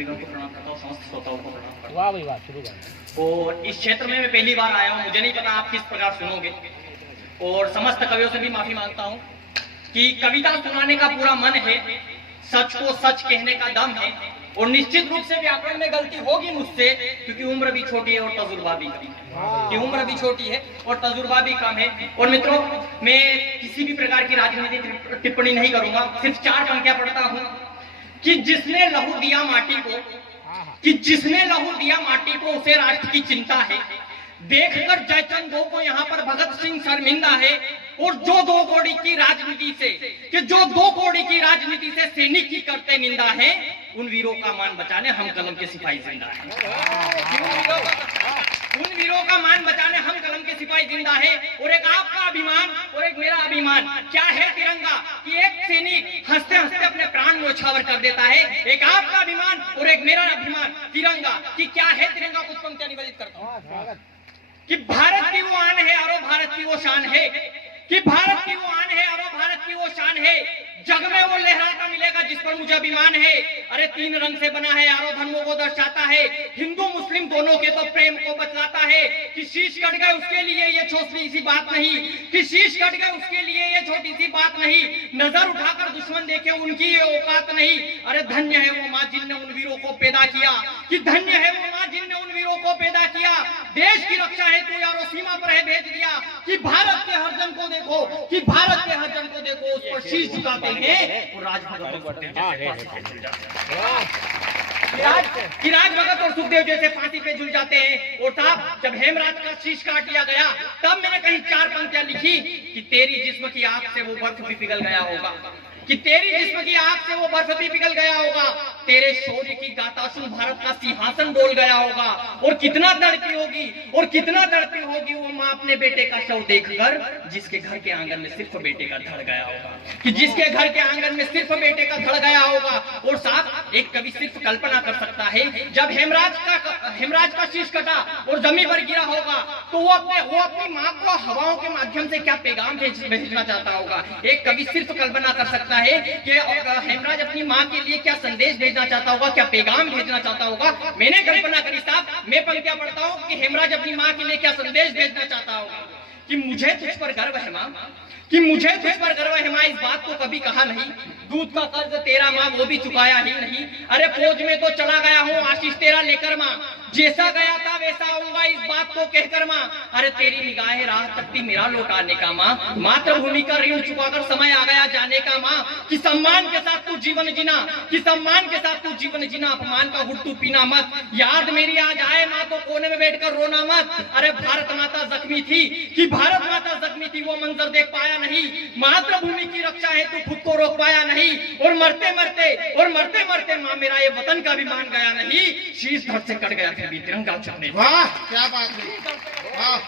कविगण को प्रणाम करता हूँ, समस्त श्रोताओं को प्रणाम करता हूँ। वाह भाई वाह, शुरू कर। और इस क्षेत्र में मैं पहली बार आया हूँ, मुझे नहीं पता आप किस प्रकार सुनोगे, और समस्त कवियों से भी माफी मांगता हूँ कि कविता सुनाने का पूरा मन है, सच को सच कहने का दम है, और निश्चित रूप से व्याकरण में गलती होगी मुझसे, क्योंकि उम्र भी छोटी है और तजुर्बा भी कम है, कि उम्र भी छोटी है और तजुर्बा भी कम है। और मित्रों, मैं किसी भी प्रकार की राजनीतिक टिप्पणी नहीं करूंगा, सिर्फ 4 पंक्तियां पढ़ता हूं कि जिसने लहू दिया माटी को, कि जिसने लहू दिया माटी को उसे राष्ट्र की चिंता है, देखकर जयचंद दो को यहाँ पर भगत सिंह शर्मिंदा है, और जो 2 कौड़ी की राजनीति से, कि जो 2 कौड़ी की राजनीति से सैनिक की करते निंदा है, उन वीरों का मान बचाने हम कलम के सिपाही जिंदा है। उन वीरों का मान बचाने हम कलम के सिपाही जिंदा है। और एक आपका अभिमान और एक मेरा अभिमान क्या है तिरंगा, कि एक सैनिक हंसते हंसते अपने प्राण न्योछावर कर देता है। एक आपका अभिमान और एक मेरा अभिमान तिरंगा, कि क्या है तिरंगा। कुछ पंक्तियां निवेदित करता हूं कि भारत की वो आन है और भारत की वो शान है, कि भारत की वो आन है और भारत की वो शान है, जग में वो लहराता मिलेगा जिस पर मुझे अभिमान है। अरे 3 रंग से बना है, यारों धर्मों को दर्शाता है, हिंदू मुस्लिम दोनों के तो प्रेम को बतलाता है, कि शीश कट गए उसके लिए ये छोटी सी बात नहीं, कि शीश कट गए उसके लिए ये छोटी सी बात नहीं, नजर उठाकर दुश्मन देखे उनकी ये औकात नहीं। अरे धन्य है वो माँ जिनने उन वीरों को पैदा किया, कि धन्य है वो माँ जिनने उन वीरों को पैदा किया, देश की रक्षा है तू यारों सीमा पर है भेज दिया, कि भारत के हर जन को देखो, कि भारत के हर जन को देखो, उस पर शीश झुकाते हैं और राजभगत और सुखदेव जैसे फांसी पे झूल जाते हैं। और साहब, जब हेमराज का शीश काट लिया गया, तब मैंने कहीं 4 पंक्तियां लिखी कि तेरी जिस्म की आग से वो बर्फ भी पिघल गया होगा, कि तेरी जिस्म की आग से वो बर्फ भी पिघल गया होगा, तेरे शौर्य की गाथा सुन भारत का सिंहासन डोल गया होगा। और कितना तड़पी होगी, और कितना तड़पी होगी वो माँ अपने बेटे का शव देखकर, जिसके घर के आंगन में सिर्फ बेटे का धड़ गया होगा, कि जिसके घर के आंगन में सिर्फ बेटे का धड़ गया होगा। और साथ एक कवि सिर्फ कल्पना कर सकता है, जब हेमराज का शीश कटा और जमीन पर गिरा होगा, तो वो अपनी माँ को हवाओं के माध्यम से क्या पैगाम भेजना चाहता होगा। एक कवि सिर्फ कल्पना कर सकता है कि हेमराज अपनी माँ के लिए क्या संदेश भेजना चाहता होगा, क्या पैगाम भेजना चाहता होगा। मैंने कल्पना करी साहब, मैं पंक्तियां पढ़ता हूँ कि हेमराज अपनी माँ के लिए क्या संदेश भेजना चाहता होगा, कि मुझे तुझ पर गर्व है माँ, कि मुझे तुझ पर गर्व है माँ, इस बात को कभी कहा नहीं, दूध का कर्ज तेरा माँ वो भी चुकाया ही नहीं। अरे फौज में तो चला गया हूँ आशीष तेरा लेकर माँ, जैसा गया था वैसा आऊंगा इस बात को कहकर माँ। अरे तेरी निगाहें राह तकती मेरा लौटाने का माँ, मातृभूमि का ऋण चुकाकर समय आ गया जाने का माँ, कि सम्मान के साथ तू जीवन जीना, कि सम्मान के साथ तू जीवन जीना, अपमान का घुट तू पीना मत, याद मेरी आज आए माँ तो कोने में बैठकर रोना मत। अरे भारत माता जख्मी थी, कि भारत माता जख्मी थी, वो मंजर देख पाया नहीं, मातृभूमि की रक्षा है तू खुद को रोक पाया नहीं, और मरते मरते माँ मेरा ये वतन का भी मान गया नहीं, शीश धड़ से कट गया फिर भी तिरंगा झुकने। वाह क्या बात है, वाह,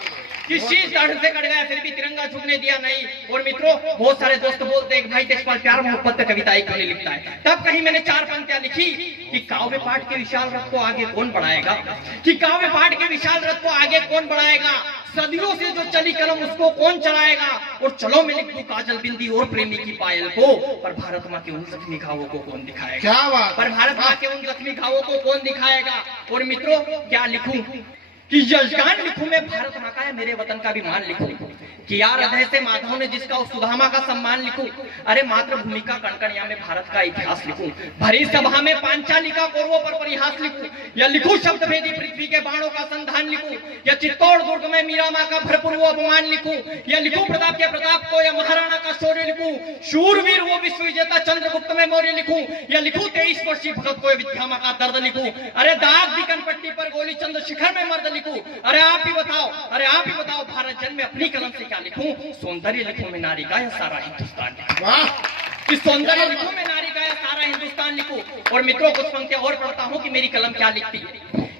कि शीश धड़ से कट गया फिर भी तिरंगा झुकने दिया नहीं। और मित्रों, बहुत सारे दोस्त बोलते हैं भाई देशपाल प्यार मोहब्बत कविताएं क्यों नहीं लिखता है, तब कहीं मैंने 4 पंक्तियां लिखी कि काव्य पाठ के विशाल रथ को आगे कौन बढ़ाएगा, कि काव्य पाठ के विशाल रथ को आगे कौन बढ़ाएगा, सदियों से जो चली कलम उसको कौन चलाएगा। और चलो मैं लिख दूं काजल बिंदी और प्रेमी की पायल को, पर भारत माँ के उन जख्मी घावों को कौन दिखाएगा, क्या बात, पर भारत माँ के उन जख्मी घावों को कौन दिखाएगा। और मित्रों, क्या लिखूं कि यजगान लिखूं मैं भारत माँ का या मेरे वतन का भी मान लिखूं, कि यार हृदय से माधव ने जिसका उस सुदामा का सम्मान लिखूं, अरे मातृभूमि का कणकण में भारत का इतिहास लिखूं, भरी सभा में पांचाली का कौरवों पर परिहास लिखूं, या लिखूं शब्द भेदी पृथ्वी के बाणों का संधान लिखूं, या चित्तौड़ दुर्ग में मीरा माँ का भरपूर वो अपमान लिखूं, या लिखूं प्रताप के प्रताप को या महाराणा का शौर्य लिखूं, शूरवीर वो विश्व विजेता चंद्रगुप्त में मौर्य लिखूं, या लिखूं 23 वर्षीय भगत को विद्या माँ का दर्द लिखूं, अरे दाग दी कनपट्टी पर गोली चंद्रशिखर में मर्द लिखूं। अरे आप ही बताओ भारत जन्म में अपनी कलम से क्या लिखूं, सौंदर्य लिखूं मैं नारी का या सारा हिंदुस्तान लिखूं, वाह, कि सौंदर्य लिखूं मैं नारी का या सारा हिंदुस्तान लिखूं। और मित्रों, कुछ पंक्तियां और पढ़ता हूं कि मेरी कलम क्या लिखती है,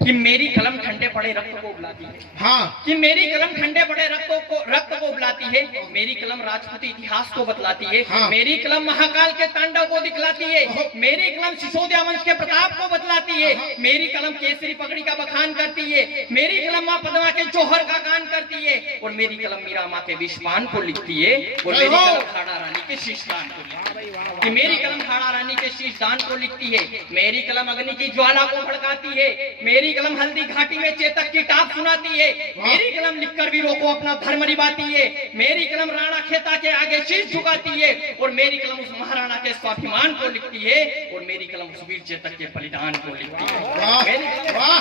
कि मेरी कलम ठंडे पड़े रक्त को उबलाती है, हाँ कि मेरी कलम ठंडे पड़े रक्त को उबलाती है, मेरी कलम राजपूती इतिहास को बतलाती है, हाँ। मेरी कलम महाकाल के तांडव को दिखलाती है, मेरी कलम सिसोदिया वंश के प्रताप को बतलाती है, मेरी कलम केसरी पगड़ी का बखान करती है, मेरी कलम मां पद्मा के जौहर का गान करती है, और मेरी कलम मीरा माँ के विषपान को लिखती है, और मेरी कलम हाड़ा रानी के शीशदान को लिखती है, कि मेरी कलम हाड़ा रानी के शीशदान को लिखती है, मेरी कलम अग्नि की ज्वाला को भड़काती है, मेरी कलम हल्दी घाटी में चेतक की टाप सुनाती है, मेरी कलम लिखकर वीरों को अपना धर्म निभाती है, मेरी कलम राणा खेता के आगे शीश झुकाती है, और मेरी कलम उस महाराणा के स्वाभिमान को लिखती है, और मेरी कलम उस वीर चेतक के बलिदान को लिखती है। मेरी कलम वाह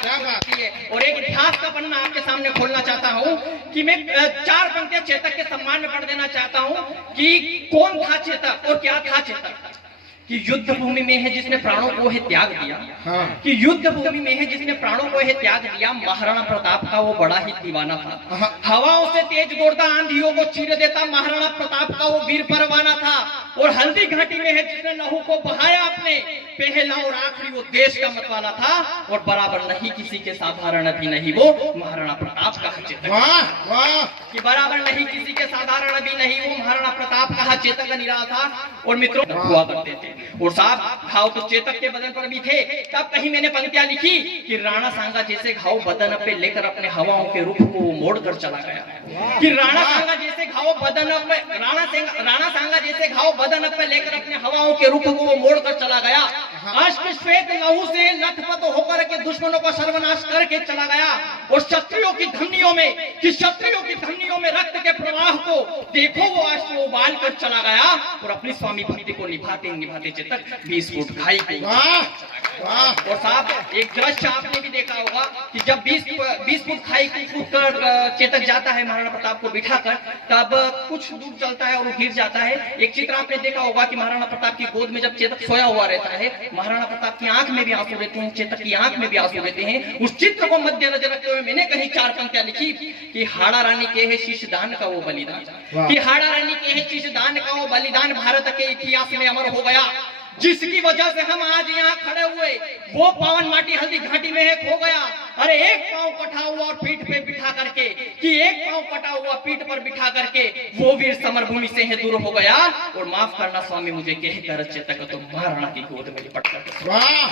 क्या बात है। और एक इतिहास का पन्ना आपके सामने खोलना चाहता हूँ कि मैं 4 पंक्तियां चेतक के सम्मान में पढ़ देना चाहता हूँ कि कौन था चेतक और क्या था चेतक। कि युद्ध भूमि में है जिसने प्राणों को है त्याग दिया, हाँ। कि युद्ध भूमि में है जिसने प्राणों को है त्याग दिया, महाराणा प्रताप का वो बड़ा ही दीवाना था, हाँ। हवाओं से तेज दौड़ता आंधियों को चीर देता, महाराणा प्रताप का वो वीर परवाना था, और हल्दी घाटी में है जिसने लहू को बहाया अपने, पहला और आखिरी वो देश का मतवाला था, और बराबर नहीं किसी के साधारण भी नहीं वो महाराणा प्रताप का चेतक। वाह वाह कि बराबर नहीं किसी के साधारण भी नहीं वो महाराणा प्रताप का चेतक निरा था। और मित्रों हुआ करते थे, और साहब घाव तो चेतक के बदन पर भी थे। तब कहीं मैंने पंक्तियां लिखी कि राणा सांगा जैसे घाव बदन पे लेकर अपने हवाओं के रुख को मोड़ कर चला गया, कि राणा सांगा जैसे घाव बदन पे राणा सांगा जैसे घाव बदन पे लेकर अपने हवाओं के रुख को वो मोड़ कर चला गया, अश्क श्वेत लहू से लथपथ होकर के दुश्मनों का सर्वनाश करके चला गया, और क्षत्रियों की धमनियों में रक्त के प्रवाह को देखो वो अश्क उबाल कर चला गया, और अपनी स्वामी भक्ति को निभाते निभाते चेतक 20 फुट खाई को। वाह वाह और साहब एक दृश्य आपने भी देखा होगा कि जब 20 फुट खाई को कूद कर चेतक जाता है महाराणा प्रताप को बिठाकर, तब कुछ दूर चलता है और वो गिर जाता है। एक चित्र आपने देखा होगा कि महाराणा प्रताप की गोद में जब चेतक सोया हुआ रहता है, महाराणा प्रताप की आंख में भी आंसू रहते हैं, चेतक की आंख में भी आंसू रहते हैं। उस चित्र को मद्देनजर रखते हुए मैंने कहीं 4 पंक्तियां लिखी कि हाड़ा रानी के है शीशदान का वो बलिदान, कि हाड़ा रानी के है शीशदान का वो बलिदान भारत के इतिहास में अमर हो गया, जिसकी वजह से हम आज यहाँ खड़े हुए, वो पावन माटी हल्दी घाटी में है खो गया। अरे एक पांव कटा हुआ और पीठ पे बिठा करके, कि एक पांव कटा हुआ पीठ पर बिठा करके वो वीर समर भूमि से है दूर हो गया, और माफ करना स्वामी मुझे कहकर चेतक तो महाराणा की गोद में लिपट कर, वाह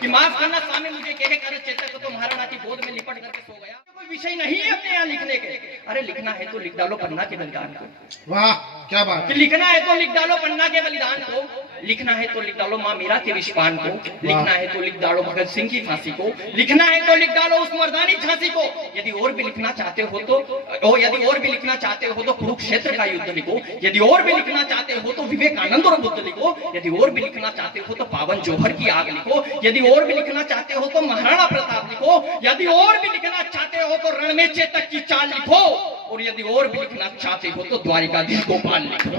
कि माफ करना स्वामी मुझे कहकर चेतक तो महाराणा की गोद में लिपट करके सो गया। कोई विषय नहीं है अपने यहाँ लिखने के, अरे लिखना है तो लिख डालो पन्ना के बलिदान को, वाह क्या बात कि लिखना है तो लिख डालो पन्ना के बलिदान को, लिखना है तो लिख डालो मां मीरा के विषपान को, लिखना है तो लिख डालो भगत सिंह की फांसी को, लिखना है तो लिख डालो उस मर्दानी झांसी को। यदि और भी लिखना चाहते हो तो कुरुक्षेत्र का युद्ध लिखो, यदि और भी लिखना चाहते हो तो विवेकानंद और बुद्ध लिखो, यदि और भी लिखना चाहते हो तो पावन जौहर की आग लिखो, यदि और भी लिखना चाहते हो तो महाराणा प्रताप लिखो, यदि और भी लिखना चाहते हो तो रण में चेतक की चाल लिखो, और यदि और भी लिखना चाहते हो तो द्वारिकाधीश गोपाल लिखो,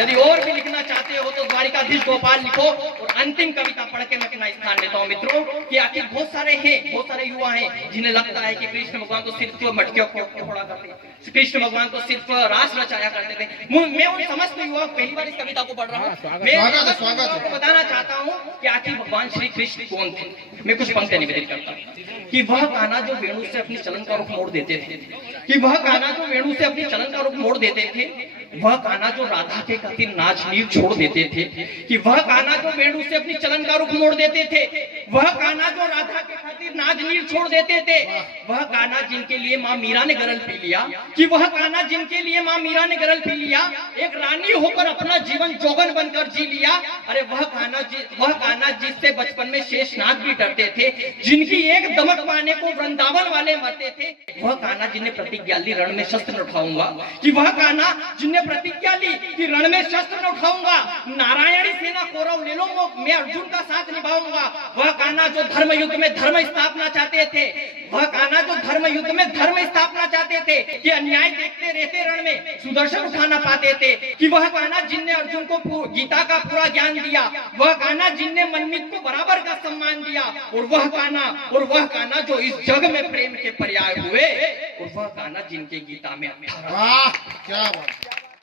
यदि और भी लिखना चाहते हो तो द्वारिकाधीश गोपाल लिखो। और अंतिम कविता पढ़ के मैं अपना स्थान लेता हूँ मित्रों, कि आखिर बहुत सारे युवा हैं जिन्हें लगता है कि कृष्ण भगवान तो सिर्फ मटकियों को फोड़ा करते हैं, कृष्ण भगवान तो सिर्फ रास रचाया करते थे। मैं उन समस्त युवाओं पहली बार इस कविता को पढ़ रहा हूँ, मैं आपको बताना चाहता हूँ कि आखिर भगवान श्री कृष्ण कौन थे। मैं कुछ पंक्तियां निवेदित करता हूँ कि वह कान्हा जो वेणु से अपनी चलन का रुख मोड़ देते थे, कि वह कान्हा जो वेणु से अपनी चलन का रुख मोड़ देते थे, वह कान्हा जो राधा के खातिर नाच नीर छोड़ देते थे, कि वह कान्हा जो वेणु से अपनी चलन का रुख मोड़ देते थे, वह कान्हा जो राधा के खातिर नाच नीर छोड़ देते थे, वह कान्हा जिनके लिए मां मीरा ने गरल पी लिया, कि वह कान्हा जिनके लिए मां मीरा ने गरल पी लिया, एक रानी होकर अपना जीवन जोगन बनकर जी लिया। अरे वह कान्हा जिससे बचपन में शेषनाग भी डरते थे, जिनकी एक दमक पाने को वृंदावन वाले मरते थे, वह कान्हा जिन्हें प्रतिज्ञा ली रण में शस्त्र न उठाऊंगा, कि वह कान्हा जिन्हें प्रतिज्ञा ली कि रण में शस्त्र न उठाऊंगा, नारायणी सेना कौरव ले लो, मैं अर्जुन का साथ निभाऊंगा। वह कान्हा जो धर्म युद्ध में धर्म स्थापना चाहते थे, वह कान्हा जो धर्म युद्ध में धर्म स्थापना चाहते थे, कि अन्याय देखते रहते रण में सुदर्शन उठाना पाते थे, कि वह कान्हा जिनने अर्जुन को गीता का पूरा ज्ञान दिया, वह कान्हा जिनने मनमित को बराबर का सम्मान दिया, और वह कान्हा जो इस जग में प्रेम के पर्याय हुए, और वह कान्हा जिनके गीता में वाह क्या बात